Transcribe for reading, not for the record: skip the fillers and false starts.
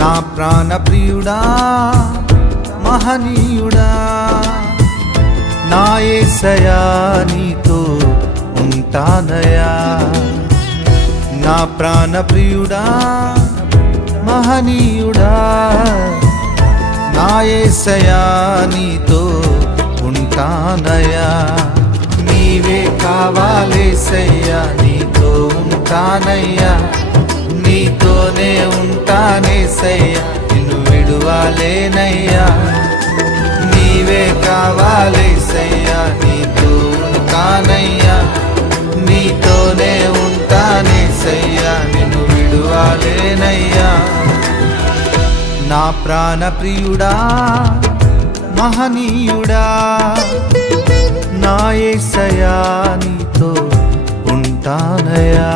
నా ప్రాణ ప్రియుడా మహనీయుడా, నా యేసయ్యా నీతో ఉంటానయ్యా. నా ప్రాణ ప్రియుడా మహనీయుడా, నా యేసయ్యా నీతో ఉంటానయ్యా. నీవే కావాలేసయ్యా, నీతో ఉంటానయ్యా, నీతోనే ఉంటానేసయ్యా, నిన్ను విడువలేనయ్యా. నీవే కావాలేసయ్యా, నీతో ఉంటానయ్యా, నీతోనే ఉంటానేసయ్యా, నిన్ను విడువలేనయ్యా. నా ప్రాణ ప్రియుడా మహనీయుడా, నా యేసయ్యా నీతో ఉంటానయ్యా.